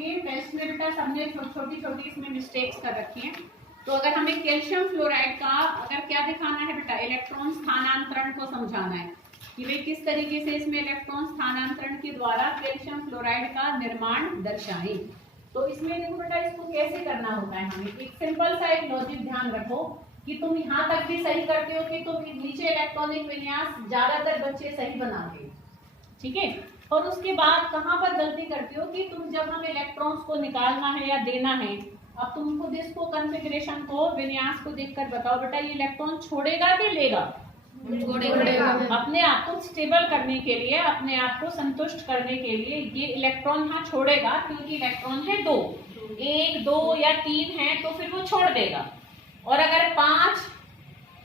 आएंगे टेस्ट में बेटा सबने छोटी छोटी इसमें मिस्टेक्स कर रखी हैं। तो अगर हमें कैल्शियम फ्लोराइड का अगर क्या दिखाना है बेटा, इलेक्ट्रॉन स्थानांतरण को समझाना है कि वे किस तरीके से इसमें इलेक्ट्रॉन स्थानांतरण के द्वारा कैल्शियम फ्लोराइड का निर्माण दर्शाएं। तो इसमें देखो बेटा इसको कैसे करना होता है, हमें एक सिंपल सा एक लॉजिक ध्यान रखो कि तुम यहाँ तक भी सही करते हो कि तुम नीचे इलेक्ट्रॉनिक विन्यास ज्यादातर बच्चे सही बनाते हो, ठीक है। और उसके बाद कहाँ पर गलती करते हो कि तुम जब हमें इलेक्ट्रॉन्स को निकालना है या देना है, अब तुम खुद इसको कॉन्फ़िगरेशन को विन्यास को देखकर बताओ बेटा ये इलेक्ट्रॉन छोड़ेगा कि लेगा? छोड़ेगा। अपने आप को स्टेबल करने के लिए, अपने आप को संतुष्ट करने के लिए ये इलेक्ट्रॉन यहाँ छोड़ेगा, क्योंकि इलेक्ट्रॉन है दो, एक दो या तीन है तो फिर वो छोड़ देगा, और अगर 5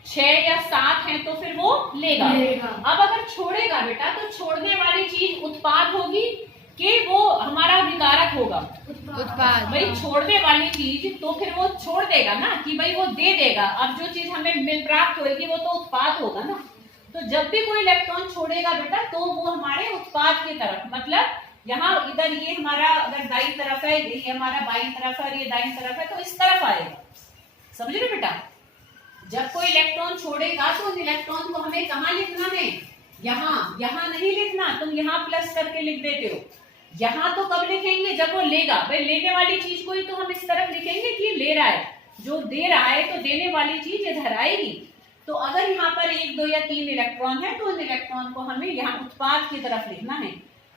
6 या 7 है तो फिर वो लेगा। अब अगर छोड़ेगा बेटा तो छोड़ने वाली चीज उत्पाद होगी कि वो हमारा विकारक होगा? उत्पाद। भाई छोड़ने वाली चीज तो फिर वो छोड़ देगा ना, कि भाई वो दे देगा। अब जो चीज हमें मिल प्राप्त होगी वो तो उत्पाद होगा ना। तो जब भी कोई इलेक्ट्रॉन छोड़ेगा बेटा तो वो हमारे उत्पाद की तरफ, मतलब यहाँ इधर ये हमारा अगर दाईं तरफ है, ये हमारा बाईं तरफ है और ये दाईं तरफ है, तो इस तरफ आएगा। समझ रहे बेटा? जब कोई इलेक्ट्रॉन छोड़ेगा तो उस इलेक्ट्रॉन को हमें कहाँ लिखना है? यहाँ। यहाँ नहीं लिखना, तुम यहाँ प्लस करके लिख देते हो। यहाँ तो कब लिखेंगे? जब वो लेगा। भाई लेने वाली चीज को ही तो हम इस तरफ लिखेंगे कि ले रहा है, जो दे रहा है तो देने वाली चीज इधर आएगी। तो अगर यहाँ पर 1 2 या 3 इलेक्ट्रॉन है तो उन इलेक्ट्रॉन को हमें यहाँ उत्पाद की तरफ लिखना है,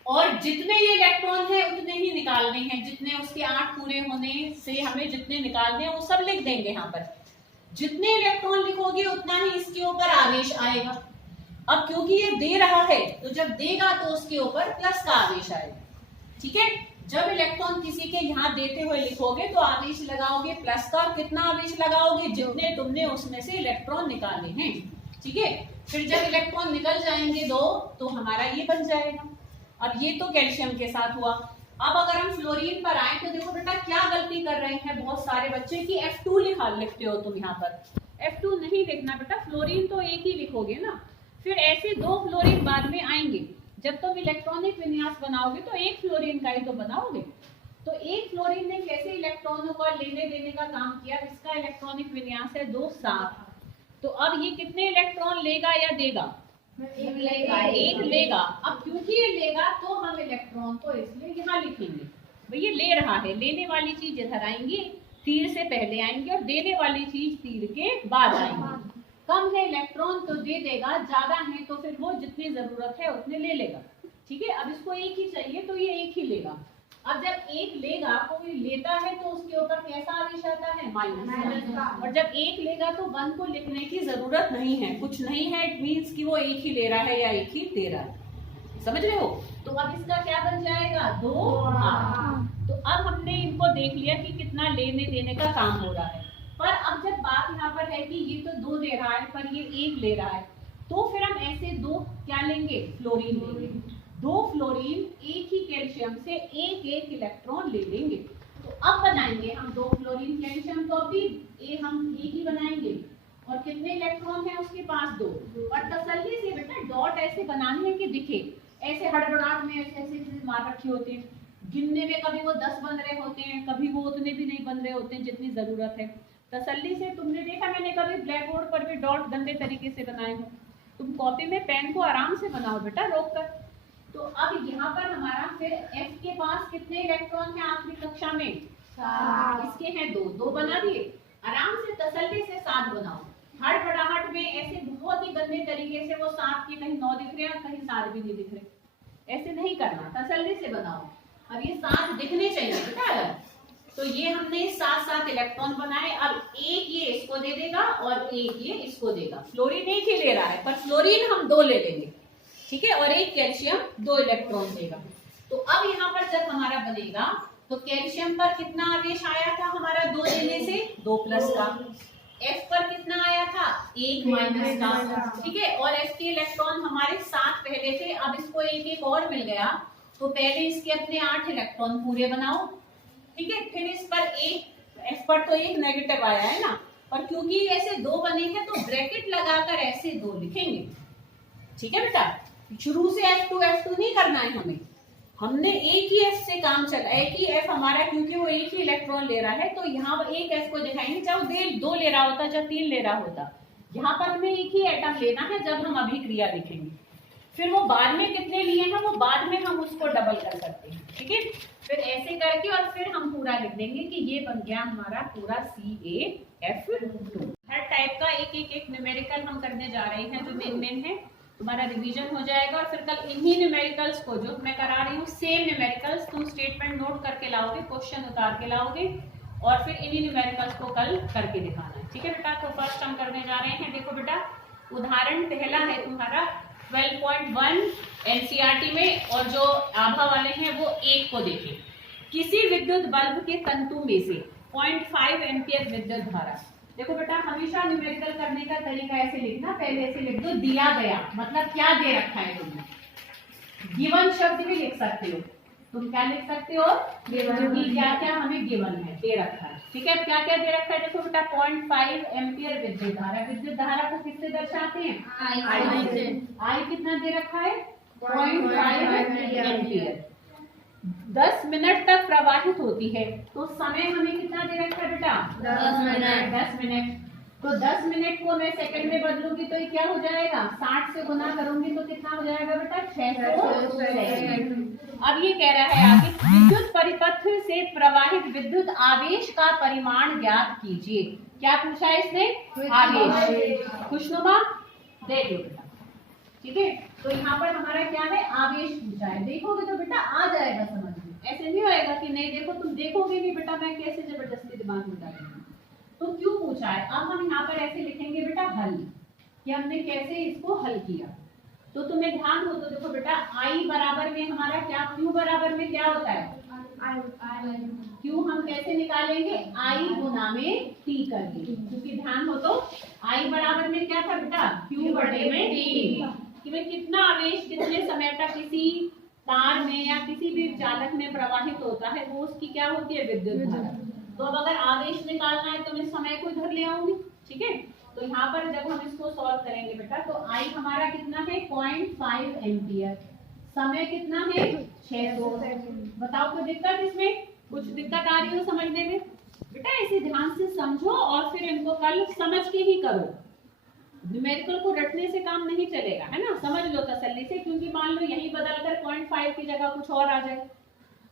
और जितने ये इलेक्ट्रॉन है उतने ही निकालने हैं, जितने उसके 8 पूरे होने से हमें जितने निकालने हैं वो सब लिख देंगे यहाँ पर। जितने इलेक्ट्रॉन लिखोगे उतना ही इसके ऊपर आवेश आएगा। अब क्योंकि ये दे रहा है तो जब देगा तो उसके ऊपर प्लस का आवेश आएगा, ठीक है। जब इलेक्ट्रॉन किसी के यहाँ देते हुए लिखोगे तो आवेश लगाओगे प्लस का, और कितना आवेश लगाओगे? जितने तुमने उसमें से इलेक्ट्रॉन निकाले हैं, ठीक है। फिर जब इलेक्ट्रॉन निकल जाएंगे 2 तो हमारा ये बन जाएगा। अब ये तो कैल्शियम के साथ हुआ। अब अगर हम फ्लोरीन पर आए तो देखो बेटा क्या गलती कर रहे हैं बहुत सारे बच्चे कि F2 लिखते हो तुम यहाँ पर। F2 नहीं लिखना बेटा, फ्लोरीन तो एक ही लिखोगे ना। फिर ऐसे 2 फ्लोरीन बाद में आएंगे। जब तुम इलेक्ट्रॉनिक विन्यास बनाओगे तो एक फ्लोरीन का ही तो बनाओगे। तो एक फ्लोरीन ने कैसे इलेक्ट्रॉनों का लेने देने का काम किया? इसका इलेक्ट्रॉनिक विन्यास है 2 7। तो अब ये कितने इलेक्ट्रॉन लेगा या देगा? एक लेगा। अब क्योंकि ये लेगा तो हम इलेक्ट्रॉन को इसलिए यहाँ लिखेंगे। भाई ये ले रहा है, लेने वाली चीज इधर आएंगी, तीर से पहले आएंगे, और देने वाली चीज तीर के बाद आएंगे। कम है इलेक्ट्रॉन तो दे देगा, ज्यादा है तो फिर वो जितनी जरूरत है उतने ले लेगा, ठीक है। अब इसको एक ही चाहिए तो ये एक ही लेगा। अब जब एक लेगा, कोई लेता है तो उसके ऊपर कैसा आवेश आता है? माइनस का। और जब एक लेगा तो 1 को लिखने की जरूरत नहीं है, कुछ नहीं है, इट मीन्स कि वो एक ही ले रहा है या एक ही दे रहा है। समझ रहे हो? तो अब इसका क्या बन जाएगा? 2 8। तो अब हमने इनको देख लिया कि कितना लेने देने का काम हो रहा है। पर अब जब बात यहाँ पर है कि ये तो 2 दे रहा है पर ये 1 ले रहा है, तो फिर हम ऐसे 2 क्या लेंगे? फ्लोरीन लेंगे। 2 फ्लोरीन एक ही कैल्शियम से एक इलेक्ट्रॉन ले लेंगे। तो अब बनाएंगे हम 2 फ्लोरीन कैल्शियम, तो अभी हम एक ही बनाएंगे, और कितने इलेक्ट्रॉन है उसके पास? 2। और तसल्ली से बेटा डॉट ऐसे बनानी है कि दिखे, ऐसे हड़बड़ाहट में ऐसे मार रखी होती है। गिनने में कभी वो 10 बन रहे होते हैं, कभी वो उतने भी नहीं बन रहे होते हैं जितनी जरूरत है। तसल्ली से तुमने देखा, मैंने कभी ब्लैक बोर्ड पर भी डॉट गंदे तरीके से बनाए हो, तुम कॉपी में पेन को आराम से बनाओ बेटा रोक कर। तो अब यहाँ पर हमारा फिर F के पास कितने इलेक्ट्रॉन हैं आखिरी कक्षा में? 7। इसके हैं 2 बना दिए। आराम से तसल्ली से 7 बनाओ। हड़बड़ाहट में ऐसे बहुत ही गंदे तरीके से वो 7 के कहीं 9 दिख रहे हैं, कहीं 7 भी नहीं दिख रहे, ऐसे नहीं करना, तसल्ली से बनाओ। अब ये 7 दिखने चाहिए बेटा। तो ये हमने 7 इलेक्ट्रॉन बनाए। अब एक ये इसको दे देगा और एक ये इसको देगा। फ्लोरीन एक ही ले रहा है पर फ्लोरीन हम 2 ले लेंगे, ठीक है, और एक कैल्शियम 2 इलेक्ट्रॉन देगा। तो अब यहाँ पर जब हमारा बनेगा तो कैल्शियम पर कितना आवेश आया था हमारा 2 देने से? 2 प्लस का। F पर कितना आया था? 1 माइनस का, ठीक है। और F के इलेक्ट्रॉन हमारे 7 पहले थे, अब इसको एक और मिल गया, तो पहले इसके अपने 8 इलेक्ट्रॉन पूरे बनाओ, ठीक है। फिर इस पर F पर तो 1 नेगेटिव आया है ना, और क्योंकि ऐसे 2 बने हैं तो ब्रैकेट लगाकर ऐसे 2 लिखेंगे, ठीक है बेटा। शुरू से F2 नहीं करना है हमें, हमने एक ही एफ से काम चला, एक ही एफ हमारा, क्योंकि वो एक ही इलेक्ट्रॉन ले रहा है तो यहाँ एक एफ को दिखाएंगे, चाहे वो 2 ले रहा होता, चाहे 3 ले रहा होता। यहाँ पर हमें एक ही एटम लेना है जब हम अभिक्रिया लिखेंगे। फिर वो बाद में कितने लिए हैं वो बाद में हम उसको डबल कर सकते हैं, ठीक है। फिर ऐसे करके और फिर हम पूरा लिख देंगे कि ये बन गया हमारा पूरा CaF2। हर टाइप का एक न्यूमेरिकल हम करने जा रहे हैं जो मेन है, तुम्हारा रिवीजन हो जाएगा। और फिर कल इन्हीं न्यूमेरिकल्स को जो मैं करा रही हूँ सेम न्यूमेरिकल्स तुम स्टेटमेंट नोट करके लाओगे, क्वेश्चन उतार के लाओगे और फिर इन्हीं न्यूमेरिकल्स को कल करके दिखाना है, ठीक है बेटा। तो फर्स्ट हम करने जा रहे हैं, देखो बेटा उदाहरण पहला है तुम्हारा 12.1 एनसीईआरटी में, और जो आभा वाले हैं वो 1 को देखें। किसी विद्युत बल्ब के तंतु में से 0.5 एम्पियर विद्युत धारा। देखो बेटा हमेशा न्यूमेरिकल करने का तरीका ऐसे लिखना, पहले ऐसे लिख दो दिया गया, मतलब क्या दे रखा है तुमने। गिवन शब्द भी लिख सकते हो, तुम क्या लिख सकते हो कि क्या क्या हमें गिवन है, दे रखा है, ठीक है। क्या क्या दे रखा है देखो बेटा 0.5 एम्पियर विद्युत धारा। विद्युत धारा को किससे दर्शाते हैं, आई से। आई कितना दे रखा है 0.5 एम्पियर, 10 मिनट तक प्रवाहित होती है। तो समय हमें कितना दे रखा है बेटा 10 मिनट। तो 10 मिनट को मैं सेकंड में बदलूंगी तो ये क्या हो जाएगा, 60 से गुना करूंगी तो कितना हो जाएगा बेटा 600 सेकंड। अब ये कह रहा है आगे, विद्युत परिपथ से प्रवाहित विद्युत आवेश का परिमाण ज्ञात कीजिए। क्या पूछा है इसने, आवेश। खुशनुमा देख लो बेटा, ठीक है। तो यहाँ पर हमारा क्या है, आवेश पूछा है। देखोगे तो बेटा आ जाएगा समझ में, ऐसे नहीं होएगा कि नहीं देखो, तुम देखोगे नहीं बेटा मैं कैसे जबरदस्ती दिमाग में डालूंगी। तो क्यों पूछा है, अब हम यहाँ पर ऐसे लिखेंगे बेटा हल, कि हमने कैसे इसको हल किया। तो तुम्हें ध्यान हो तो देखो बेटा आई बराबर में हमारा क्या, क्यू बराबर में क्या होता है, क्यू हम कैसे निकालेंगे, आई गुना में टी करके, क्योंकि ध्यान हो तो आई बराबर में क्या था बेटा, क्यू बटे में टी, कि भाई कितना आवेश कितने समय तक किसी तार में या किसी भी चालक में प्रवाहित होता है, वो उसकी क्या होती है, विद्युत धारा। तो अब अगर आवेश निकालना है तो मैं समय को इधर ले आऊंगी, ठीक है। तो यहाँ पर जब हम इसको सॉल्व करेंगे बेटा तो आई हमारा कितना है 0.5 एम्पियर, समय कितना है 600। बताओ कोई दिक्कत इसमें, कुछ दिक्कत आ रही हो समझने में बेटा, इसे ध्यान से समझो और फिर इनको कल समझ के ही करो। न्यूमेरिकल को रटने से काम नहीं चलेगा, है ना, समझ लो तसल्ली से, क्योंकि मान लो यही बदलकर 0.5 की जगह कुछ और आ जाए,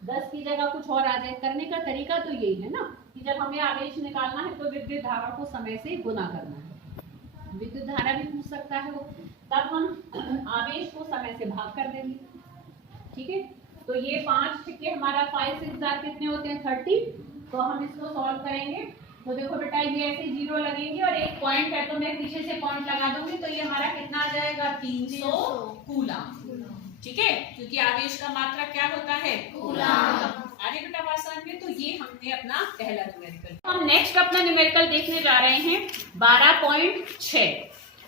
10 की जगह कुछ और आ जाए। करने का तरीका तो यही है ना कि जब हमें आवेश निकालना है तो विद्युत धारा को समय से गुना करना है। विद्युत धारा भी पूछ सकता है वो, तब हम आवेश को समय से भाग कर देंगे, ठीक है। तो ये 5 के हमारा 5 6 जार कितने होते हैं 30। तो हम इसको सॉल्व करेंगे तो देखो बेटा ये ऐसे 0 लगेंगे और एक पॉइंट है तो मैं पीछे से पॉइंट लगा दूंगी, तो ये हमारा कितना आ जाएगा 300 कूलम, ठीक है, क्योंकि आवेश का मात्रा क्या होता है कूलम। आगे बेटा बात समझ में। तो ये हमने अपना पहला न्यूमेरिकल। हम नेक्स्ट अपना न्यूमेरिकल देखने जा रहे हैं 12.6।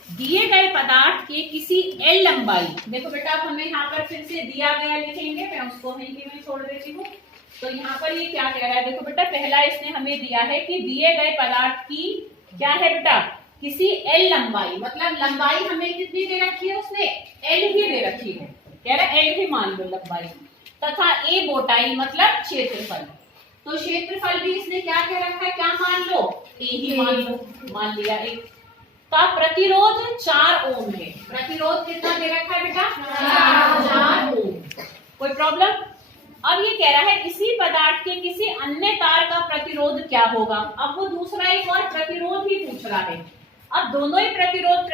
दिए गए पदार्थ के किसी L लंबाई, देखो बेटा अब हमें यहाँ पर फिर से दिया गया लिखेंगे, मैं उसको वहीं में छोड़ देती हूँ। तो यहाँ पर ये क्या कह रहा है, देखो बेटा पहला इसने हमें दिया है कि दिए गए पदार्थ की क्या है बेटा, किसी L लंबाई, मतलब लंबाई हमें कितनी दे रखी है उसने, L ही दे रखी है, कह रहा है L ही मान लो लंबाई, तथा A मोटाई मतलब क्षेत्रफल। तो क्षेत्रफल भी इसने क्या कह रखा है, क्या मान लो, A ही मान लो, मान लिया एक। का प्रतिरोध 4 ओम है, प्रतिरोध कितना दे रखा है बेटा 4 ओम। कोई प्रॉब्लम। अब ये कह रहा है इसी पदार्थ के किसी अन्य तार का प्रतिरोध क्या होगा। अब वो दूसरा एक और प्रतिरोध ही पूछ रहा है। अब दोनों ही प्रतिरोध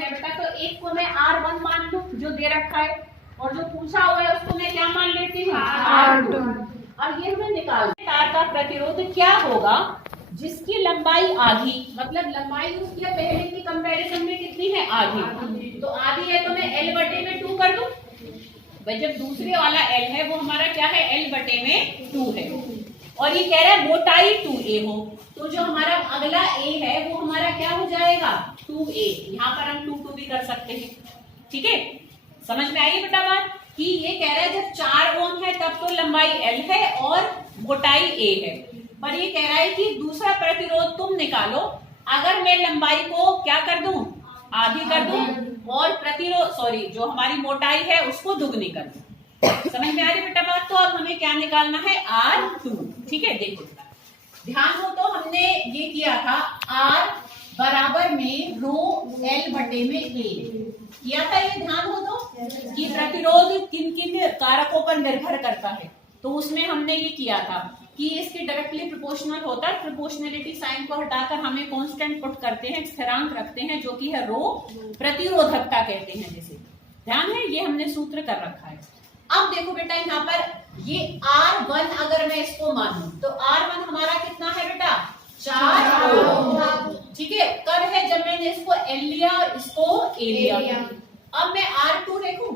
है बेटा, तो एक को मैं R1 मान लूं जो दे रखा है, और जो पूछा हुआ है उसको मैं क्या मान लेती हूँ R2। अब ये हमें निकालना तार का प्रतिरोध क्या होगा जिसकी लंबाई आधी, मतलब लंबाई उसकी पहले की कंपैरिजन में कितनी है आधी, तो आधी है तो मैं L बटे में 2 कर दूं। भाई जब दूसरे वाला L है वो हमारा क्या है L बटे में 2 है, और ये कह रहा है मोटाई 2A हो, तो जो हमारा अगला A है वो हमारा क्या हो जाएगा 2A। यहाँ पर हम 2 भी कर सकते हैं, ठीक है। समझ में आई बेटा बात, कि ये कह रहा है जब 4 ओम है तब तो लंबाई L है और मोटाई A है, पर ये कह रहा है कि दूसरा प्रतिरोध तुम निकालो। अगर मैं लंबाई को क्या कर दूं, आधी कर दूं, और प्रतिरोध जो हमारी मोटाई है उसको दुगनी कर दूं, समझ में आ रही बेटा बात? तो अब हमें क्या निकालना है, R2। ठीक है, देखो ध्यान हो, तो हमने ये किया था R बराबर में रो L बटे में A किया था, ये ध्यान हो तो कि प्रतिरोध किन किन कारकों पर निर्भर करता है। तो उसमें हमने ये किया था कि इसके डायरेक्टली प्रोपोर्शनल होता है, प्रोपोर्शनलिटी साइन को हटाकर हमें कांस्टेंट पुट करते हैं, स्थिरांक रखते हैं जो कि है रो, प्रतिरोधकता कहते हैं जिसे। ध्यान है, ये हमने सूत्र कर रखा है। अब देखो बेटा यहाँ पर ये R1 अगर मैं इसको मानूं तो R1 हमारा कितना है बेटा, 4 ओम। ठीक है, कब है, जब मैंने इसको L लिया और इसको A लिया। अब मैं R2 देखूं,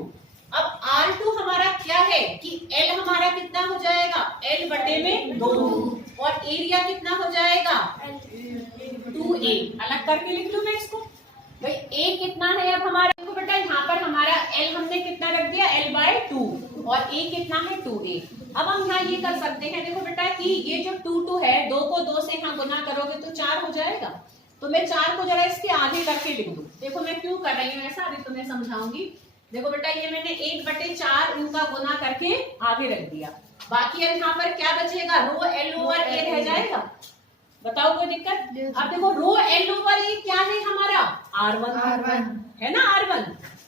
अब R2 हमारा क्या है कि L हमारा कितना हो जाएगा, L बटे में 2 और एरिया कितना हो जाएगा 2A। अलग करके लिख लूं मैं इसको भाई, A कितना है अब हमारा, देखो बेटा यहाँ पर हमारा L हमने कितना रख दिया, L/2 और A कितना है 2A। अब हम यहाँ ये कर सकते हैं, देखो बेटा कि ये जो 2 है, 2 को 2 से यहाँ गुना करोगे तो 4 हो जाएगा। तो मैं 4 को जरा इसके आगे करके लिख दूं। देखो मैं क्यों कर रही हूँ ऐसा, अभी तुम्हें समझाऊंगी। देखो बेटा ये मैंने 1/4 इनका गुना करके आगे रख दिया, बाकी अब यहाँ पर क्या बचेगा, रो L/A रह जाएगा। बताओ कोई दिक्कत? अब देखो रो L/A क्या है हमारा, R1 है ना, R1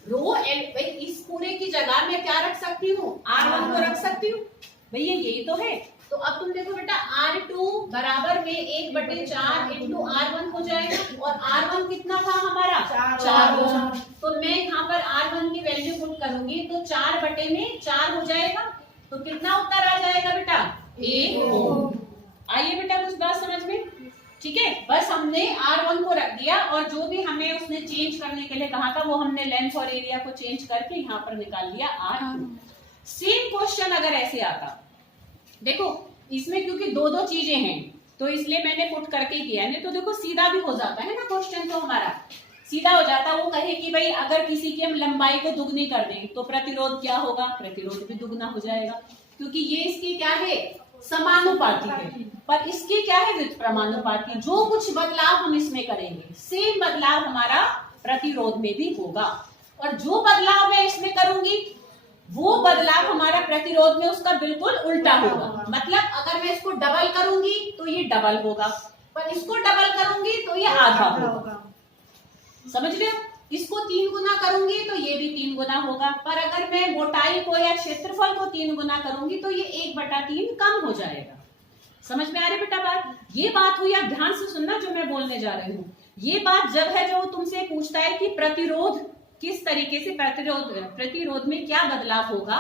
रो L। भाई इस पूरे की जगह मैं क्या रख सकती हूँ, R1 को रख सकती हूँ भैया, यही तो है। तो अब तुम देखो बेटा R2 बराबर में 1/4 इंटू R1 हो जाएगा और R1 कितना था हमारा 4 ओम। तो मैं यहाँ पर R1 की वैल्यू पुट करूंगी तो 4/4 हो जाएगा। तो कितना उत्तर आ जाएगा बेटा, 1 ओम। आइए बेटा कुछ बात समझ में, ठीक है। बस हमने R1 को रख दिया और जो भी हमें उसने चेंज करने के लिए कहा था वो हमने लेंथ और एरिया को चेंज करके यहाँ पर निकाल लिया R2। सेम क्वेश्चन अगर ऐसे आता, देखो इसमें क्योंकि दो चीजें हैं तो इसलिए मैंने पुट करके किया है, नहीं तो देखो सीधा भी हो जाता है ना क्वेश्चन, तो हमारा सीधा हो जाता। वो कहे कि भाई अगर किसी की हम लंबाई को दुगनी कर दें तो प्रतिरोध क्या होगा, प्रतिरोध भी दुगना हो जाएगा, क्योंकि ये इसकी क्या है, समानुपाती है। पर इसकी क्या है, व्युत्क्रमानुपाती। जो कुछ बदलाव हम इसमें करेंगे सेम बदलाव हमारा प्रतिरोध में भी होगा, और जो बदलाव मैं इसमें करूंगी वो बदलाव हमारा प्रतिरोध में उसका बिल्कुल उल्टा होगा। मतलब अगर मैं इसको डबल करूंगी तो ये डबल होगा, पर इसको डबल करूंगी तो ये आधा होगा। समझ रहे हो? इसको 3 गुना करूंगी तो ये भी 3 गुना होगा, पर अगर मैं मोटाई को या क्षेत्रफल को 3 गुना करूंगी तो ये 1/3 कम हो जाएगा। समझ में आ रही बेटा बात? ये बात हुई, अब ध्यान से सुनना जो मैं बोलने जा रही हूँ। ये बात जब है जो तुमसे पूछता है कि प्रतिरोध किस तरीके से, प्रतिरोध में क्या बदलाव होगा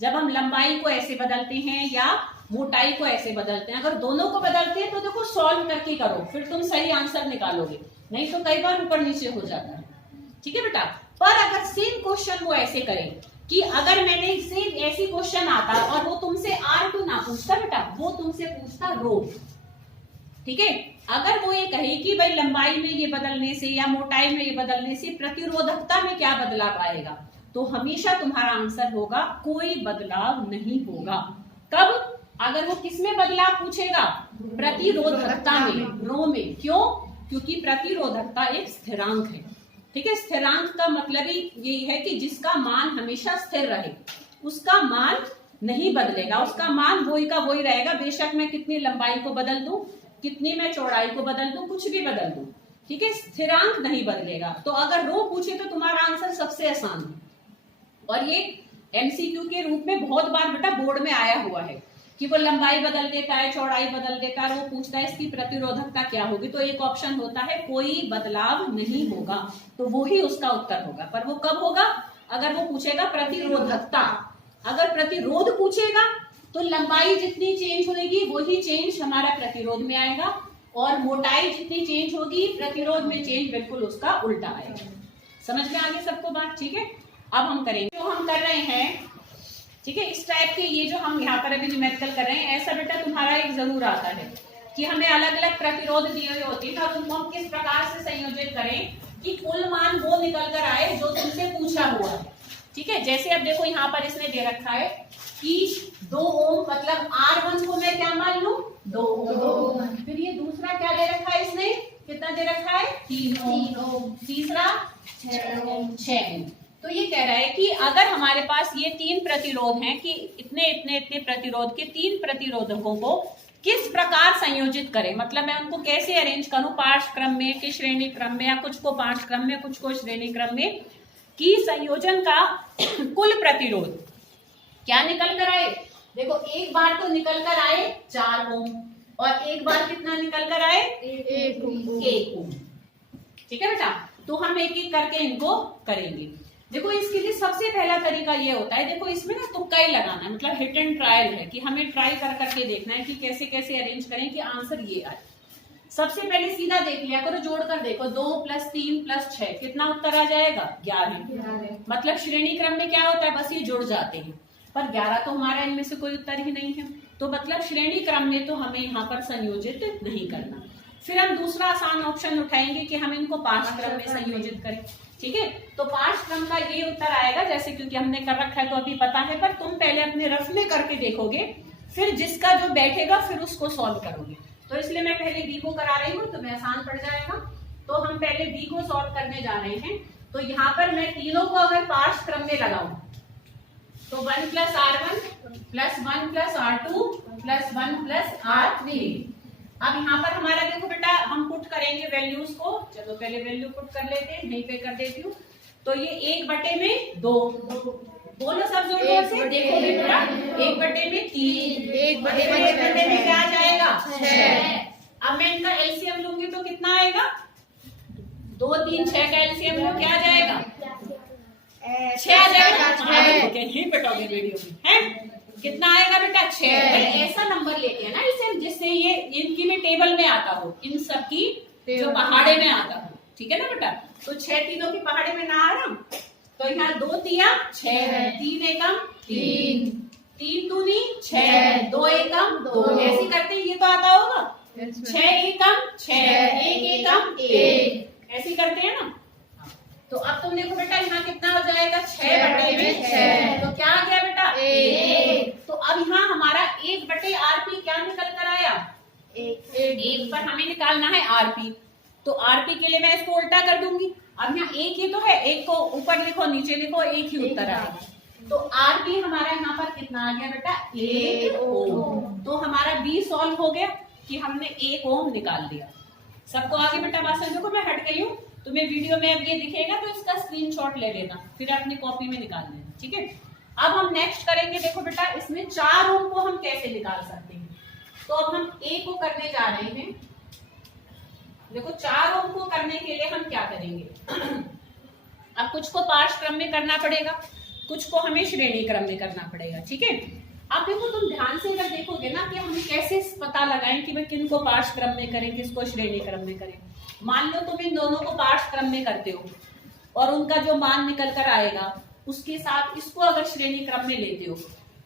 जब हम लंबाई को ऐसे बदलते हैं या मोटाई को ऐसे बदलते हैं। अगर दोनों को बदलते हैं तो देखो सॉल्व करके करो, फिर तुम सही आंसर निकालोगे, नहीं तो कई बार ऊपर नीचे हो जाता है। ठीक है बेटा? पर अगर सेम क्वेश्चन वो ऐसे करें कि अगर मैंने सेम ऐसी क्वेश्चन आता और वो तुमसे R2 ना पूछता बेटा, वो तुमसे पूछता रो। ठीक है, अगर वो ये कहे कि भाई लंबाई में ये बदलने से या मोटाई में ये बदलने से प्रतिरोधकता में क्या बदलाव आएगा, तो हमेशा तुम्हारा आंसर होगा कोई बदलाव नहीं होगा। कब? अगर वो किसमें बदलाव पूछेगा, प्रतिरोधकता में, रो में। क्यों? क्योंकि प्रतिरोधकता एक स्थिरांक है। ठीक है, स्थिरांक का मतलब ही यही है कि जिसका मान हमेशा स्थिर रहे, उसका मान नहीं बदलेगा, उसका मान वही का वही रहेगा। बेशक मैं कितनी लंबाई को बदल दूं, कितनी मैं चौड़ाई को बदल दूं, कुछ भी बदल दूं, ठीक है, स्थिरांक नहीं बदलेगा। तो अगर रो पूछे तो तुम्हारा आंसर सबसे आसान है, और ये एमसीक्यू के रूप में बहुत बार बेटा बोर्ड में आया हुआ है कि वो लंबाई बदल देता है, चौड़ाई बदल देता है, वो पूछता है इसकी प्रतिरोधकता क्या होगी, तो एक ऑप्शन होता है कोई बदलाव नहीं होगा, तो वो ही उसका उत्तर होगा। पर वो कब होगा? अगर वो पूछेगा प्रतिरोधकता। अगर प्रतिरोध पूछेगा तो लंबाई जितनी चेंज होगी वही चेंज हमारा प्रतिरोध में आएगा, और मोटाई जितनी चेंज होगी प्रतिरोध में चेंज बिल्कुल उसका उल्टा आएगा। समझ में आ गई सबको बात? ठीक है, अब हम करेंगे जो हम कर रहे हैं, ठीक है, इस टाइप के ये जो हम यहाँ पर अभी न्यूमेरिकल कर रहे हैं, ऐसा बेटा तुम्हारा एक जरूर आता है कि हमें अलग अलग प्रतिरोध दिए हुए होते हैं और उनको हम किस प्रकार से संयोजित करें कि कुल मान वो निकल कर आए जो तुमसे पूछा हुआ है। ठीक है, जैसे अब देखो यहाँ पर इसने दे रखा है कि 2 ओम, मतलब R1 को मैं क्या मान लूं, 2 ओम। फिर ये दूसरा क्या दे रखा है इसने, कितना दे रखा है, 3 ओम। तीसरा 6 ओम। तो तो ये कह रहा है कि अगर हमारे पास ये 3 प्रतिरोध हैं कि इतने इतने इतने प्रतिरोध के 3 प्रतिरोधकों को किस प्रकार संयोजित करें, मतलब मैं उनको कैसे अरेंज करूं, पार्श्व क्रम में कि श्रेणी क्रम में, या कुछ को पार्श्व क्रम में कुछ को श्रेणी क्रम में, कि संयोजन का कुल प्रतिरोध क्या निकल कर आए। देखो एक बार तो निकल कर आए 4 ओम और एक बार कितना निकल कर आए 1 ओम। ठीक है बेटा, तो हम एक एक करके इनको करेंगे। देखो इसके लिए सबसे पहला तरीका ये होता है, देखो इसमें ना तुक्का ही लगाना है, मतलब हिट एंड ट्रायल है कि हमें ट्राई कर करके देखना है कि कैसे कैसे अरेंज करें कि आंसर ये आए। सबसे पहले सीधा देख लिया करो, जोड़ कर देखो, 2 + 3 + 6 कितना उत्तर आ जाएगा 11। मतलब श्रेणी क्रम में क्या होता है, बस ये जुड़ जाते हैं, पर 11 तो हमारा इनमें से कोई उत्तर ही नहीं है, तो मतलब श्रेणी क्रम में तो हमें यहाँ पर संयोजित नहीं करना। फिर हम दूसरा आसान ऑप्शन उठाएंगे कि हम इनको पार्श्व क्रम में संयोजित करें। ठीक है, तो पार्श्व क्रम का ये उत्तर आएगा, जैसे क्योंकि हमने कर रखा है तो अभी पता है, पर तुम पहले अपने रफ में करके देखोगे, फिर जिसका जो बैठेगा फिर उसको सॉल्व करोगे। तो इसलिए मैं पहले बी को करा रही हूँ, तो मैं आसान पड़ जाएगा। तो हम पहले बी को सॉल्व करने जा रहे हैं। तो यहाँ पर मैं तीनों को अगर पार्श्व क्रम में लगाऊं तो 1 + R1 + 1 + R2 + 1 + R3। अब यहाँ पर हमारा देखो बेटा, हम पुट करेंगे वैल्यूज को। चलो पहले वैल्यू पुट कर लेते हैं, यहीं पे कर देती हूँ। तो ये 1/2 बोलो सब जोर जोर से, देखो बेटा 1/3, 1/2 में क्या आ जाएगा 6। अब मैं इनका एलसीएम लूंगी तो कितना आएगा, 2 3 6 का एलसीएम लो, क्या आ जाएगा 6 आ जाएगा। यही बताओगे वीडियो में है कितना आएगा बेटा 6। ऐसा नंबर लेते हैं ना इसे, जिससे ये इनकी में टेबल में आता हो, इन सब की जो पहाड़े में आता हो। ठीक है ना बेटा, तो 6 तीनों की पहाड़े में ना आ रहा, तो यहाँ 2 तिया 6 है, 3 एकम 3, 3 दूनी 6, 2 एकम 2, ऐसे करते हैं, ये तो आता होगा 6 एकम 6, 1 एकम 1, ऐसे करते हैं ना। तो अब तुम देखो बेटा यहाँ कितना हो जाएगा 6/6, तो क्या आ गया बेटा 1। तो अब यहाँ हमारा 1/RP क्या निकल कर आया 1 पर हमें निकालना है RP। तो RP के लिए मैं इसको उल्टा कर दूंगी। अब यहाँ 1 ही तो है, 1 को ऊपर लिखो नीचे लिखो, 1 ही उत्तर आएगा। तो RP हमारा यहाँ पर कितना आ गया बेटा 1 ओम। तो हमारा B सॉल्व हो गया कि हमने 1 ओम निकाल दिया। सबको आगे बेटा बात समझो, मैं हट गई हूँ, तुम्हें वीडियो में अब ये दिखेगा तो इसका स्क्रीनशॉट ले लेना, फिर अपनी कॉपी में निकाल लेना। ठीक है, अब हम नेक्स्ट करेंगे। देखो बेटा इसमें 4 ओम को हम कैसे निकाल सकते हैं। तो अब हम A को करने जा रहे हैं। देखो 4 ओम को करने के लिए हम क्या करेंगे अब कुछ को पार्श्व क्रम में करना पड़ेगा, कुछ को हमें श्रेणी क्रम में करना पड़ेगा। ठीक है, अब देखो तुम ध्यान से अगर देखोगे ना कि हम कैसे पता लगाएं कि भाई किन को पार्श्व क्रम में करें, किसको श्रेणी क्रम में करें। मान लो तुम इन दोनों को पार्श्व क्रम में करते हो और उनका जो मान निकल कर आएगा उसके साथ इसको अगर श्रेणी क्रम में लेते हो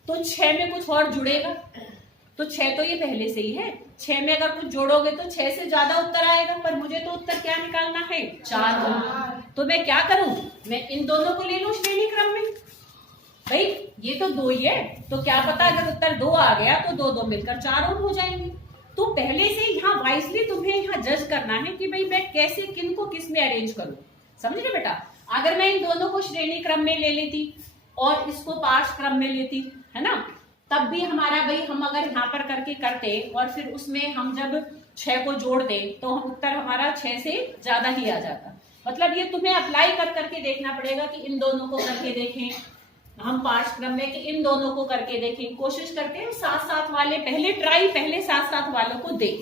तो 6 में कुछ और जुड़ेगा, तो 6 तो ये पहले से ही है, 6 में अगर कुछ जोड़ोगे तो 6 से ज्यादा उत्तर आएगा, पर मुझे तो उत्तर क्या निकालना है 4। तो मैं क्या करूं, मैं इन दोनों को ले लूं श्रेणी क्रम में। भाई ये तो 2 ही है, तो क्या पता अगर उत्तर 2 आ गया तो 2 मिलकर 4 ओम हो जाएंगे। तो पहले से यहाँ वाइजली तुम्हें यहाँ जज करना है कि भाई मैं कैसे किन को किस में अरेंज करूं। समझ रहे बेटा, अगर मैं इन दोनों को श्रेणी क्रम में ले लेती और इसको पार्श्व क्रम में लेती, है ना, तब भी हमारा भाई हम अगर यहाँ पर करके करते और फिर उसमें हम जब 6 को जोड़ते तो उत्तर हमारा 6 से ज्यादा ही आ जाता। मतलब ये तुम्हें अप्लाई कर करके देखना पड़ेगा कि इन दोनों को करके देखें हम पार्श्व क्रम में, कि इन दोनों को करके देखें। कोशिश करते हैं साथ साथ वाले पहले साथ साथ वालों को दे,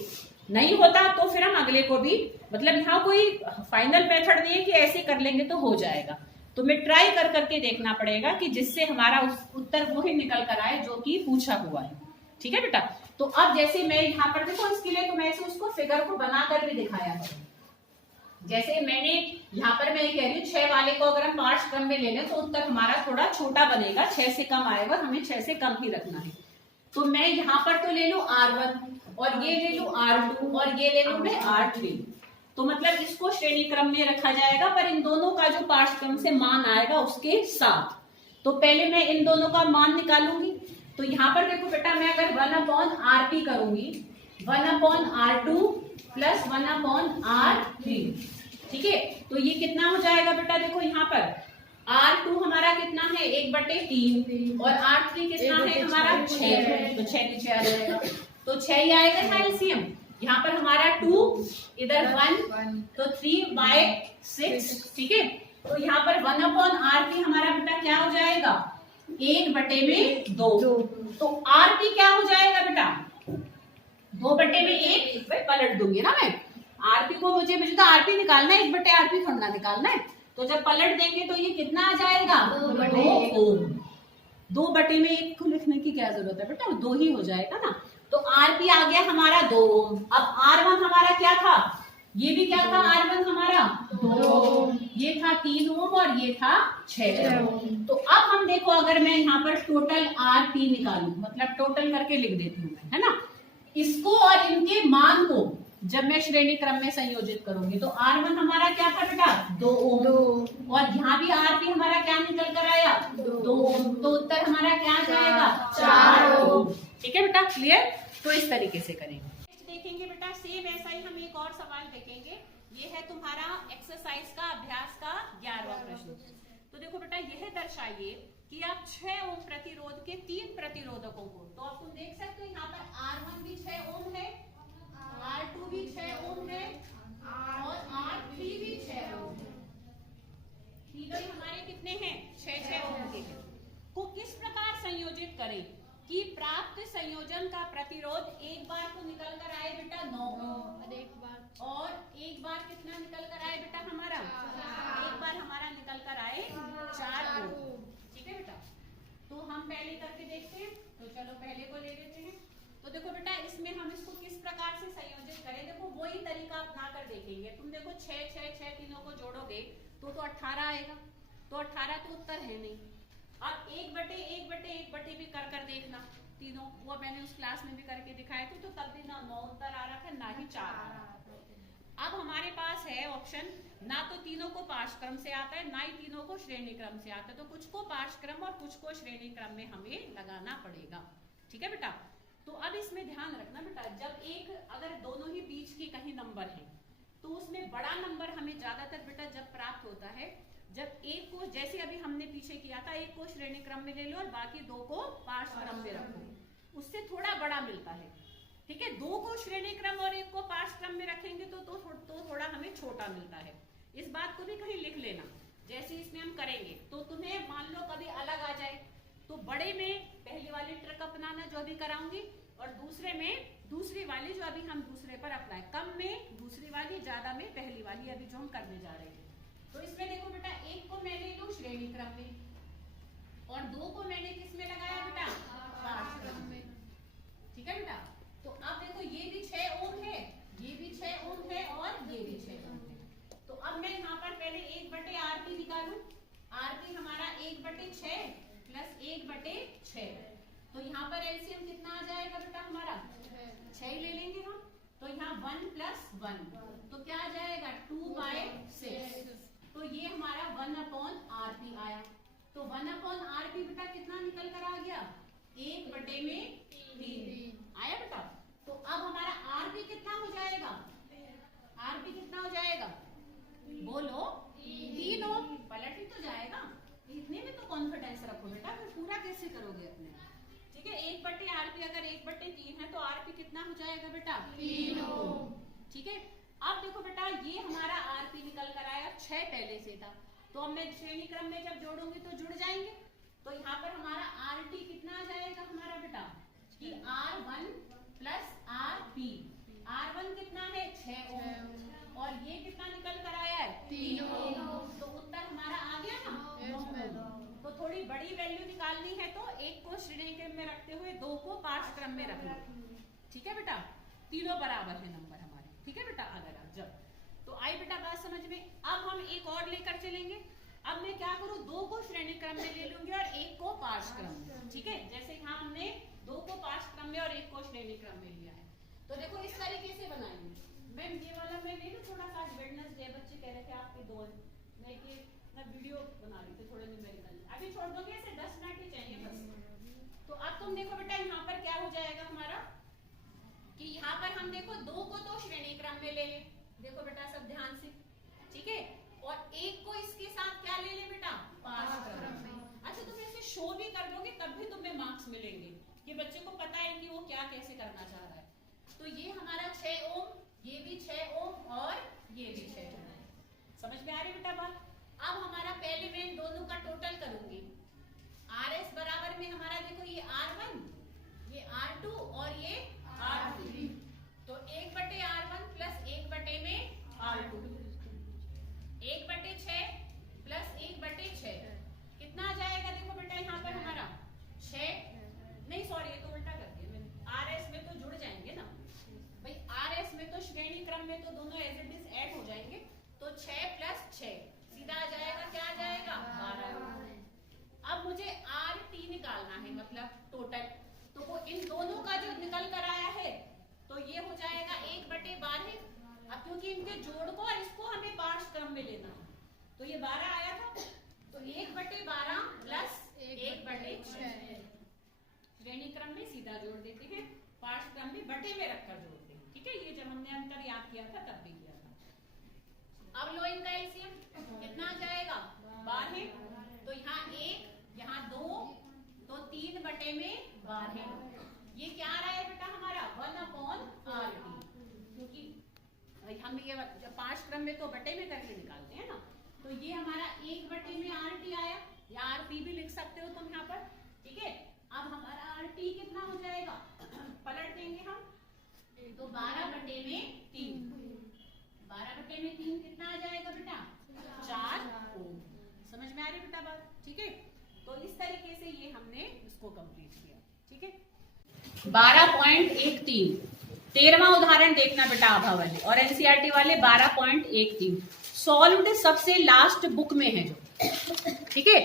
नहीं होता तो फिर हम अगले को भी, मतलब यहाँ कोई फाइनल मेथड नहीं है कि ऐसे कर लेंगे तो हो जाएगा। तुम्हें ट्राई कर करके देखना पड़ेगा कि जिससे हमारा उत्तर वो ही निकल कर आए जो कि पूछा हुआ है। ठीक है बेटा, तो अब जैसे मैं यहाँ पर देखो इसके लिए तो मैं ऐसे उसको फिगर को बनाकर भी दिखाया है। जैसे मैंने यहाँ पर मैं ये कह रही हूँ 6 वाले को अगर हम पार्श्व क्रम में ले लें तो उत्तर हमारा थोड़ा छोटा बनेगा, 6 से कम आएगा, हमें 6 से कम ही रखना है। तो मैं यहाँ पर तो ले लूं R1 और ये ले लूं R2 और ये ले लूं मैं R3। तो मतलब इसको श्रेणी क्रम में रखा जाएगा, पर इन दोनों का जो पार्श्व क्रम से मान आएगा उसके साथ। तो पहले मैं इन दोनों का मान निकालूंगी। तो यहाँ पर देखो बेटा, मैं अगर 1/RP करूंगी, 1/R2 + 1/R3, ठीक है, तो ये कितना हो जाएगा बेटा, देखो यहाँ पर R2 हमारा कितना है 1/3 और R3 कितना है हमारा 6, तो 6 की 6 आ जाएगा, तो 6 ही आएगा ना एलसीएम। यहाँ पर हमारा 2 इधर 1 तो 3/6, ठीक है। तो यहाँ पर 1/RP हमारा बेटा क्या हो जाएगा 1/2, तो RP क्या हो जाएगा बेटा 2/1, पलट दूंगी ना मैं आरपी को, मुझे तो आरपी निकालना है, 1/RP थोड़ा निकालना है, तो जब पलट देंगे तो ये कितना आ जाएगा 2 ओम। 2/1 को लिखने की क्या जरूरत है बेटा, 2 ही हो जाएगा ना। तो आरपी आ गया हमारा 2 ओम। अब R1 हमारा क्या था, ये भी क्या था R1 हमारा 2, ये था 3 ओम और ये था 6 ओम। तो अब हम देखो अगर मैं यहाँ पर टोटल आरपी निकालूं, मतलब टोटल करके लिख देती हूँ मैं, है ना, इसको और इनके मान को जब मैं श्रेणी क्रम में संयोजित करूंगी तो R1 हमारा क्या था बेटा 2 ओम, और यहाँ भी RP हमारा क्या निकल कर आया 2 ओम, तो उत्तर हमारा क्या आ जाएगा 4 ओम। ठीक है बेटा, क्लियर। तो इस तरीके से करेंगे। देखेंगे बेटा सेम ऐसा ही हम एक और सवाल देखेंगे, ये है तुम्हारा एक्सरसाइज का अभ्यास का 11वां प्रश्न। तो देखो बेटा यह दर्शाइए कि आप 6 ओम प्रतिरोध के 3 प्रतिरोधकों को, तो आप तुम देख सकते हो यहाँ पर R1 भी 6 ओम है, R2 भी 6 ओम है और R3 भी 6 ओम है, तीनों हमारे कितने हैं 6 ओम के हैं। को किस प्रकार संयोजित करें कि प्राप्त संयोजन का प्रतिरोध एक बार को निकल कर आए बेटा 9 ओम और एक बार कितना निकल कर आए बेटा हमारा, एक बार हमारा निकल कर आए 4 ओम। ठीक है बेटा, तो हम पहले करके देखते हैं, तो चलो पहले को ले लेते हैं। तो देखो बेटा इसमें हम इसको किस प्रकार से संयोजित करें, देखो वही तरीका अपना कर देखेंगे। तुम देखो 6 6 6 तीनों को जोड़ोगे तो 18 आएगा, तो 18 तो उत्तर है नहीं। अब 1/1/1 भी कर देखना तीनों, वो मैंने उस क्लास में भी करके दिखाए थे, तो तब भी ना 9 उत्तर आ रहा था ना ही 4 आ रहा था। अब हमारे पास है ऑप्शन, ना तो तीनों को पार्श्व क्रम से आता है ना ही तीनों को श्रेणी क्रम से आता है, तो कुछ को पार्श्व क्रम और कुछ को श्रेणी क्रम में हमें लगाना पड़ेगा। ठीक है बेटा, तो अब इसमें ध्यान रखना बेटा, जब एक अगर दोनों ही बीच के कहीं नंबर है तो उसमें बड़ा नंबर हमें ज्यादातर बेटा जब प्राप्त होता है जब एक को, जैसे अभी हमने पीछे किया था, एक को श्रेणी क्रम में ले लो और बाकी 2 को पार्श्व क्रम में रखो, उससे थोड़ा बड़ा मिलता है। ठीक है, 2 को श्रेणी क्रम और 1 को पार्श्व क्रम में रखेंगे तो थोड़ा हमें छोटा मिलता है। इस बात को भी कहीं लिख लेना, जैसे इसमें हम करेंगे तो तुम्हें मान लो कभी अलग आ जाए तो बड़े में पहली वाली ट्रिक अपनाना जो अभी कराऊंगी, और दूसरे में दूसरी वाली जो अभी हम दूसरे पर अप्लाई, कम में दूसरी वाली, ज्यादा में पहली वाली, अभी जो हम करने जा रहे हैं। तो इसमें देखो बेटा 1 को मैं ले लूं श्रेणी क्रम में और 2 को मैंने किस में लगाया बेटा पार्श्व क्रम में। ठीक है बेटा, तो अब देखो ये भी 6 ओम है, ये भी 6 ओम है और ये भी 6 ओम है। तो अब मैं यहाँ पर पहले 1/RP निकालूं, RP हमारा 1/6 प्लस 1/6, तो यहाँ पर एलसीएम कितना आ जाएगा बेटा हमारा 6 ही ले लेंगे हम, तो यहाँ 1 + 1 तो क्या आ जाएगा 2/6, तो ये हमारा 1/RP आया। तो 1/RP बेटा कितना निकल कर आ गया 1/3 आया बेटा। तो अब हमारा RP कितना हो जाएगा, RP कितना हो जाएगा बोलो 3 ओम, पलट ही तो जाएगा, इतने में तो कॉन्फिडेंस रखो बेटा, फिर पूरा कैसे करोगे अपने। ठीक है, 1/RP अगर 1/3 है तो RP कितना हो जाएगा बेटा 3 ओम। ठीक है, अब देखो बेटा ये हमारा RP निकल कर आया, 6 पहले से था, तो अब मैं श्रेणी क्रम में जब जोड़ूंगी तो जुड़ जाएंगे, तो यहाँ पर हमारा RT कितना आ जाएगा हमारा बेटा कि R1 + RP, R1 कितना है 6 ओम और ये कितना निकल कर आया है 3 ओम, तो उत्तर हमारा आ गया ना 9 ओम। तो थोड़ी बड़ी वैल्यू निकालनी है तो 1 को श्रेणी क्रम में रखते हुए 2 को पार्श्व क्रम में रख लो। ठीक है बेटा, तीनों बराबर है नंबर हमारे। ठीक है बेटा, अगर आप जब तो आई बेटा बात समझ में। अब हम एक और लेकर चलेंगे, अब मैं क्या करूं 2 को श्रेणी क्रम में ले लूंगी और 1 को पार्श्व क्रम में। ठीक है, जैसे यहाँ हमने 2 को पार्श्व क्रम में और 1 को श्रेणी क्रम में लिया है, तो देखो इस तरीके से बनाएंगे। मैम ये वाला मैं ले लूं थोड़ा सा, वेडनेसडे बच्चे कह रहे थे आपके 2 मैं ये ना वीडियो बना रही थी थोड़े न्यूमेरिकल, अभी छोड़ दोगे ऐसे 10 मिनट ही चाहिए बस। तो अब तुम देखो बेटा यहाँ पर क्या हो जाएगा हमारा कि यहाँ पर हम देखो 2 को तो श्रेणी क्रम में ले देखो बेटा सब ध्यान से। ठीक है, और 1 को इसके साथ क्या ले ले बेटा पांच क्रम में। अच्छा तुम ऐसे शो भी कर दोगे तब भी तुम्हें मार्क्स मिलेंगे कि बच्चे को पता है कि वो क्या कैसे करना चाह रहा है। तो ये हमारा 6 ओम, ये भी 6 ओम और ये भी 6 ओम। समझ में आ रही बेटा बात? अब हमारा पहले मैं इन दोनों का टोटल करूंगी। RS बराबर में हमारा देखो ये R1, ये R2 और ये R3। तो 1/R1 प्लस 1/में R2, 1/6 प्लस 1/6 कितना आ जाएगा? देखो बेटा यहाँ पर हमारा 6, नहीं सॉरी ये तो उल्टा कर दिया मैंने, RS में तो जुड़ जाएंगे ना भाई, RS में तो श्रेणी क्रम में तो दोनों एज इट इज ऐड हो जाएंगे। तो 6 प्लस 6 सीधा आ जाएगा, क्या आ जाएगा? 12। अब मुझे RT निकालना है, मतलब टोटल। तो वो इन दोनों का जो निकल कर आया है तो ये हो जाएगा 1/12। अब क्योंकि इनके जोड़ को और इसको हमें पांच क्रम में लेना है तो ये 12 आया था, तो 1/12 प्लस 1/6 श्रेणी क्रम में सीधा जोड़ देते हैं, पांच क्रम में बटे में रखकर जोड़ते हैं। ठीक है, ये जब हमने अंतर याद किया था तब भी किया था। अब लो इनका एलसीएम कितना आ जाएगा? 12। तो यहाँ 1, यहाँ 2, तो 3/12। ये क्या आ रहा है बेटा हमारा? 1/RT, क्योंकि हम ये जब पांच क्रम में तो बटे में करके निकालते हैं ना, तो ये हमारा 1/RT आया, या RP भी लिख सकते हो तुम यहाँ पर। ठीक है, अब हमारा RT कितना हो जाएगा? पलट देंगे हम, तो 12/3। 12/3 कितना आ जाएगा बेटा? 4 ओम। समझ में आ रही बेटा बात? ठीक है, तो इस तरीके से ये हमने इसको कंप्लीट किया। ठीक है, 12.13 13वां उदाहरण देखना बेटा आभा वाले और एनसीईआरटी वाले 12.13 सॉल्व्ड सबसे लास्ट बुक में है जो। ठीक है,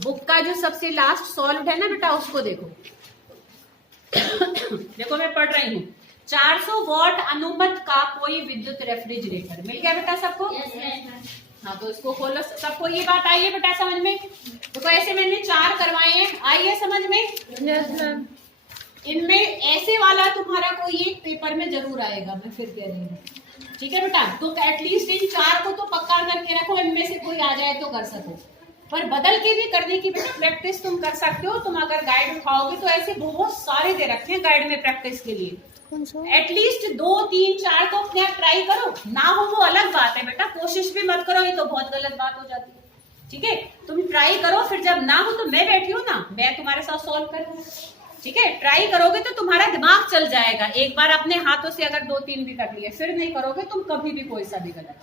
बुक का जो सबसे लास्ट सॉल्व्ड है ना बेटा उसको देखो। देखो मैं पढ़ रही हूँ, 400 वॉट अनुमत का कोई विद्युत रेफ्रिजरेटर मिल गया बेटा सबको? हाँ, तो इसको खोलो, सबको ये बात आई है बेटा समझ में? देखो ऐसे मैंने 4 करवाए हैं, आई है समझ में? Yes ma'am. इनमें ऐसे वाला तुम्हारा कोई एक पेपर में जरूर आएगा, मैं फिर कह रही हूँ। ठीक है बेटा, तो एटलीस्ट इन 4 को तो पक्का करके रखो, इनमें से कोई आ जाए तो कर सको, पर बदल के भी करने की बेटा प्रैक्टिस तुम कर सकते हो। तुम अगर गाइड उठाओगे तो ऐसे बहुत सारे दे रखे हैं गाइड में प्रैक्टिस के लिए, एटलीस्ट 2, 3, 4 तो अपने आप ट्राई करो। ना हो वो अलग बात है बेटा, कोशिश भी मत करो, ये तो बहुत गलत बात हो जाती है। ठीक है, तुम ट्राई करो, फिर जब ना हो तो मैं बैठी हूँ ना, मैं तुम्हारे साथ सॉल्व करूँ। ठीक है, ट्राई करोगे तो तुम्हारा दिमाग चल जाएगा। एक बार अपने हाथों से अगर 2-3 भी कर लिए, फिर नहीं करोगे तुम कभी भी कोई सा भी गलत।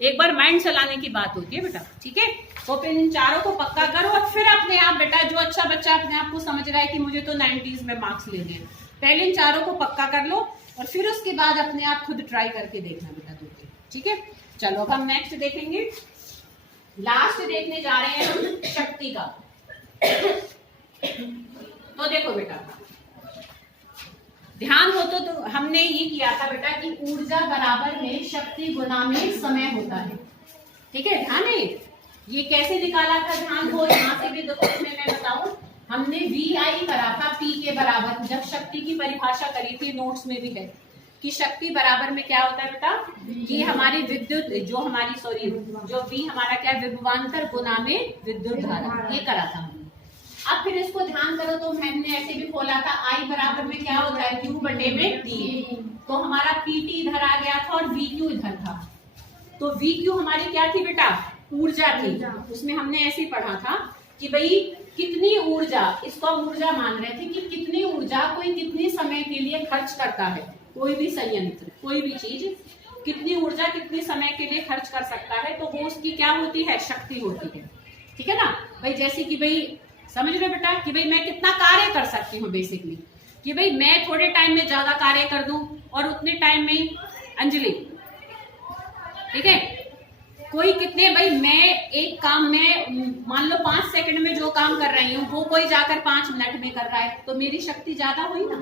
एक बार माइंड चलाने की बात होती है बेटा। ठीक है, तो फिर इन 4 को पक्का करो और फिर अपने आप बेटा, जो अच्छा बच्चा अपने आप को समझ रहा है कि मुझे तो 90s में मार्क्स लेने हैं, पहले इन 4 को पक्का कर लो और फिर उसके बाद अपने आप खुद ट्राई करके देखना बेटा 2-3। ठीक है, चलो अब हम नेक्स्ट देखेंगे, लास्ट देखने जा रहे हैं हम शक्ति का। तो देखो बेटा ध्यान हो तो हमने ये किया था बेटा कि ऊर्जा बराबर में शक्ति गुना में समय होता है। ठीक है, ध्यान है, ये कैसे निकाला था? ध्यान हो, यहाँ से भी देखो इसमें मैं बताऊं, हमने VI करा था P के बराबर, जब शक्ति की परिभाषा करी थी, नोट्स में भी है कि शक्ति बराबर में क्या होता है बेटा, कि हमारी विद्युत जो हमारी जो V हमारा क्या, विभवांतर गुना में विद्युत धारा, ये करा था हमने। अब फिर इसको ध्यान करो तो हमने ऐसे भी खोला था, I बराबर में क्या होता है, Q/T। तो हमारा PT इधर आ गया था और VQ इधर था। तो VQ हमारी क्या थी बेटा, ऊर्जा थी। उसमें हमने ऐसे ही पढ़ा था कि भाई कितनी ऊर्जा, इसको ऊर्जा मान रहे थे कि कितनी ऊर्जा कोई कितने समय के लिए खर्च करता है, कोई भी संयंत्र, कोई भी चीज कितनी ऊर्जा कितने समय के लिए खर्च कर सकता है, तो वो उसकी क्या होती है, शक्ति होती है। ठीक है ना भाई, जैसे कि भाई समझ रहे बेटा कि भाई मैं कितना कार्य कर सकती हूँ, बेसिकली कि भाई मैं थोड़े टाइम में ज्यादा कार्य कर दूं और उतने टाइम में अंजलि, ठीक है, कोई कितने, भाई मैं एक काम में मान लो 5 सेकंड में जो काम कर रही हूँ वो कोई जाकर 5 मिनट में कर रहा है, तो मेरी शक्ति ज्यादा हुई ना।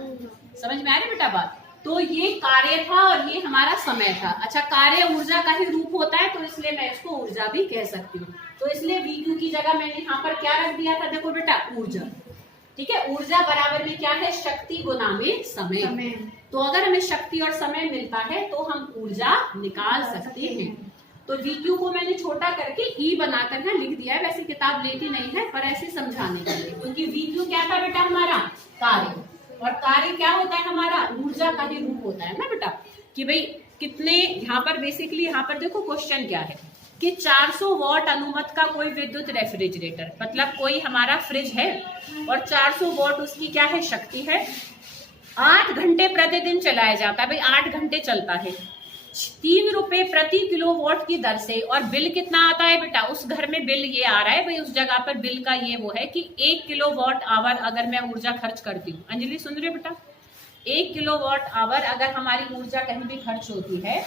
समझ में आ रही बेटा बात? तो ये कार्य था और ये हमारा समय था। अच्छा, कार्य ऊर्जा का ही रूप होता है, तो इसलिए मैं इसको ऊर्जा भी कह सकती हूँ। तो इसलिए VQ की जगह मैंने यहाँ पर क्या रख दिया था, देखो बेटा, ऊर्जा। ठीक है, ऊर्जा बराबर में क्या है, शक्ति गुना में समय। तो अगर हमें शक्ति और समय मिलता है तो हम ऊर्जा निकाल सकते हैं। तो VQ को मैंने छोटा करके E बनाकर ना लिख दिया है, वैसे किताब लेती नहीं है पर ऐसे समझाने के लिए, क्योंकि VQ क्या था बेटा हमारा कार्य, और कार्य क्या होता है हमारा ऊर्जा का ही रूप होता है ना बेटा, कि भाई कितने, यहाँ पर बेसिकली यहाँ पर देखो क्वेश्चन क्या है कि 400 वॉट अनुमत का कोई विद्युत रेफ्रिजरेटर, मतलब कोई हमारा फ्रिज है और 400 वॉट उसकी क्या है शक्ति है, 8 घंटे प्रतिदिन चलाया जाता है, भाई 8 घंटे चलता है, 3 रुपए प्रति किलोवाट की दर से, और बिल कितना आता है बेटा, उस घर में बिल ये आ रहा है भाई, उस जगह पर बिल का ये वो है कि 1 किलोवाट आवर अगर मैं ऊर्जा खर्च करती हूँ, अंजलि सुन रही हो बेटा, 1 किलोवाट आवर अगर हमारी ऊर्जा कहीं भी खर्च होती है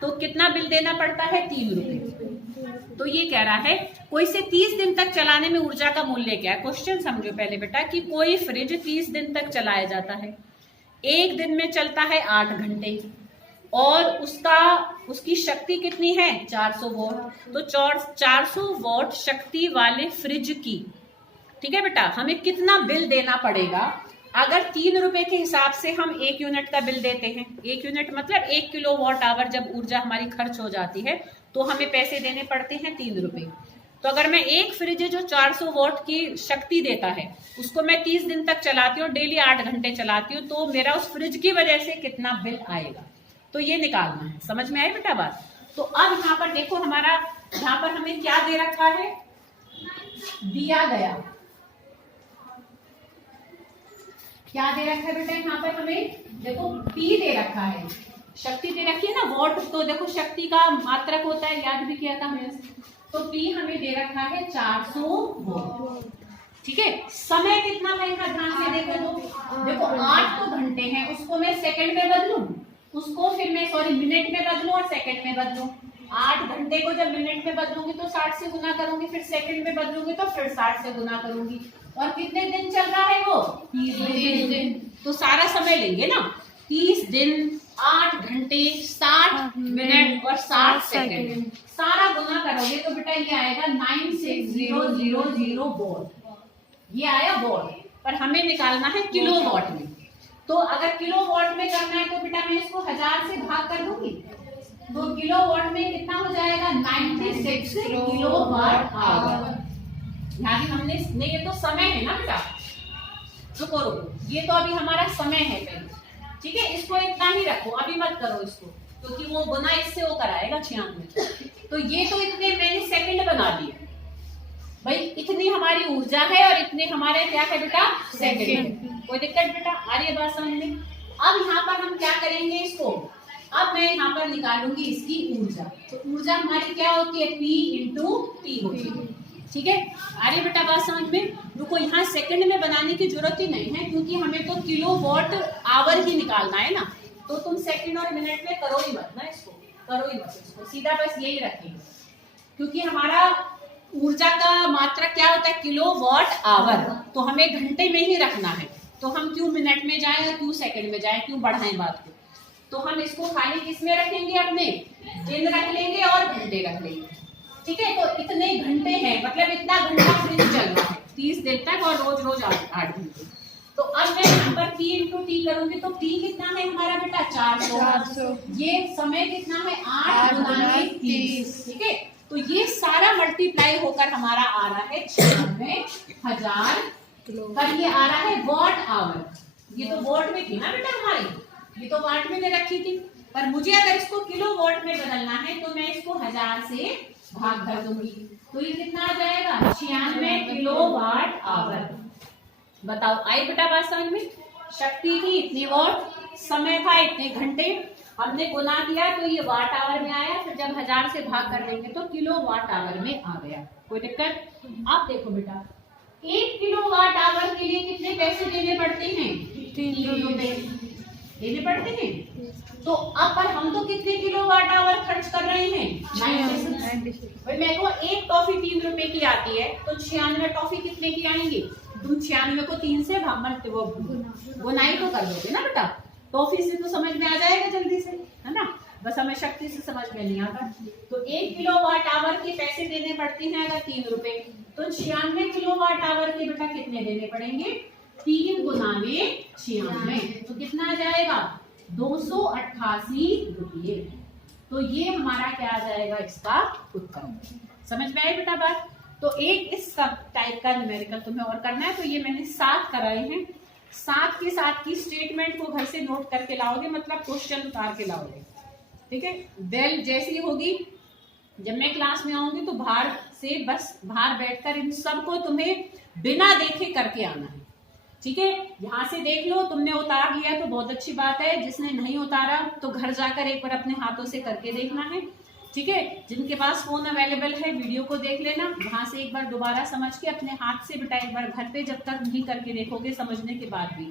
तो कितना बिल देना पड़ता है, 3 रुपए। तो ये कह रहा है कोई से 30 दिन तक चलाने में ऊर्जा का मूल्य क्या है। क्वेश्चन समझो पहले बेटा कि कोई फ्रिज 30 दिन तक चलाया जाता है, एक दिन में चलता है 8 घंटे और उसकी शक्ति कितनी है, 400 वॉट। तो 400 वॉट शक्ति वाले फ्रिज की, ठीक है बेटा, हमें कितना बिल देना पड़ेगा। अगर 3 रुपए के हिसाब से हम 1 यूनिट का बिल देते हैं, 1 यूनिट मतलब 1 किलोवाट आवर जब ऊर्जा हमारी खर्च हो जाती है तो हमें पैसे देने पड़ते हैं 3 रुपए। तो अगर मैं एक फ्रिज जो 400 वॉट की शक्ति देता है उसको मैं 30 दिन तक चलाती हूँ, डेली 8 घंटे चलाती हूँ, तो मेरा उस फ्रिज की वजह से कितना बिल आएगा, तो ये निकालना है। समझ में आई बेटा बात। तो अब यहाँ पर देखो हमारा, यहाँ पर हमें क्या दे रखा है, दिया गया, क्या दे रखा है बेटा, यहाँ पर हमें देखो P दे रखा है, शक्ति दे रखी है ना, वॉट तो देखो शक्ति का मात्रक होता है, याद भी किया था हमने। तो P हमें दे रखा है 400 वॉट, ठीक है। समय कितना है इनका ध्यान से देखो, तो देखो 8 तो घंटे हैं, उसको मैं सेकंड में बदलूं, उसको फिर मैं मिनट में बदलूं और सेकंड में बदलूं। 8 घंटे को जब मिनट में बदलूंगी तो 60 से गुना करूंगी, फिर सेकंड में बदलूंगी तो फिर 60 से गुना करूंगी। और कितने दिन चल रहा है वो, 30 दिन। तो सारा समय लेंगे ना, 30 दिन, 8 घंटे, 60 मिनट और 60 सेकंड, सारा गुना करोगे तो बेटा ये आएगा 96000 वॉट, ये आया वॉट। पर हमें निकालना है किलोवाट में। तो अगर किलोवाट में करना है तो बेटा मैं इसको 1000 से भाग कर दूंगी, तो किलोवाट में कितना हो जाएगा, 96 किलोवाट आवर। यहाँ भी हमने नहीं, ये तो समय है ना बेटा, रुको रुको, ये तो अभी हमारा समय है पहले, ठीक है, इसको इतना ही रखो, अभी मत करो इसको, क्योंकि वो गुना इससे वो कराएगा 96। तो ये तो इतने मैंने सेकंड बना दिए भाई, इतनी हमारी ऊर्जा है और इतने हमारे क्या है बेटा, सेकंड। कोई दिक्कत बेटा, आ रही है बात समझ में। अब यहाँ पर हम क्या करेंगे इसको, अब मैं यहाँ पर निकालूंगी इसकी ऊर्जा। तो ऊर्जा हमारी क्या होती है, P इंटू T होती है, ठीक है। आ रही बेटा बात समझ में। रुको, यहाँ सेकंड में बनाने की जरूरत ही नहीं है, क्योंकि हमें तो किलोवाट आवर ही निकालना है ना, तो तुम सेकंड और मिनट में करो ही मत ना, इसको करो ही मत, इसको सीधा बस यही रखेंगे, क्योंकि हमारा ऊर्जा का मात्रा क्या होता है, किलोवाट आवर, तो हमें घंटे में ही रखना है। तो हम क्यों मिनट में जाएं और क्यों सेकंड में जाएं, क्यों बढ़ाएं बात को। तो हम इसको खाली किस में रखेंगे, अपने दिन रख लेंगे और घंटे रख लेंगे, ठीक है। तो इतने घंटे हैं, मतलब इतना घंटा फ्रिज चल रहा है 30 दिन तक और रोज रोज 8 घंटे। तो अब मैं यहाँ पर P इंटू T करूंगी, तो P कितना है हमारा बेटा, 400। ये समय कितना है, 8 गुना 30, ठीक है। तो ये सारा मल्टीप्लाई होकर हमारा आ रहा है 96,000, पर ये आ रहा है वॉट आवर। ये तो वॉट में थी ना बेटा हमारी, ये तो वाट में रखी थी, पर मुझे अगर इसको किलो वॉट में बदलना है तो मैं इसको 1000 से भाग कर दूंगी, तो ये कितना आ जाएगा, 96 किलोवाट आवर। बताओ आई बेटा बात समझ में। शक्ति थी इतनी वॉट, समय था इतने घंटे, हमने गुना किया तो ये वाट आवर में आया, फिर जब 1000 से भाग कर देंगे तो किलोवाट आवर में आ गया। कोई दिक्कत। अब देखो बेटा, 1 किलोवाट आवर के लिए कितने पैसे देने पड़ते हैं, 3 रुपए देने पड़ते हैं। तो अब पर हम तो कितने किलोवाट आवर खर्च कर रहे हैं, 96। भाई मेरे को एक टॉफी 3 रुपए की आती है, तो 96 टॉफी कितने की आएंगे, तुम 96 को 3 से गुनाई तो कर दोगे ना बेटा, टॉफी से तो समझ में आ जाएगा जल्दी से, है ना, बस हमें शक्ति से समझ में नहीं आता। तो 1 किलोवाट आवर के पैसे देने पड़ते हैं अगर 3 रुपए, तो 96 किलोवाट आवर के बेटा कितने देने पड़ेंगे, 3 गुना में 96, तो कितना आ जाएगा, 288 रुपये। तो ये हमारा क्या आ जाएगा, इसका उत्तर। समझ में आई बेटा बात? तो एक इस सब टाइप का न्यूमेरिकल तुम्हें और करना है। तो ये मैंने 7 कराए हैं। 7 के साथ की स्टेटमेंट को घर से नोट करके लाओगे, मतलब क्वेश्चन उतार के लाओगे, ठीक है। बेल जैसी होगी, जब मैं क्लास में आऊंगी तो बाहर से बस बाहर बैठकर इन सबको तुम्हें बिना देखे करके आना है, ठीक है। यहाँ से देख लो, तुमने उतार लिया तो बहुत अच्छी बात है, जिसने नहीं उतारा तो घर जाकर एक बार अपने हाथों से करके देखना है, ठीक है। जिनके पास फोन अवेलेबल है वीडियो को देख लेना, वहां से एक बार दोबारा समझ के अपने हाथ से बेटा एक बार घर पे जब तक नहीं करके देखोगे समझने के बाद भी,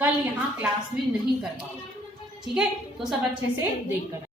कल यहाँ क्लास में नहीं कर पाओगे, ठीक है। तो सब अच्छे से देख कर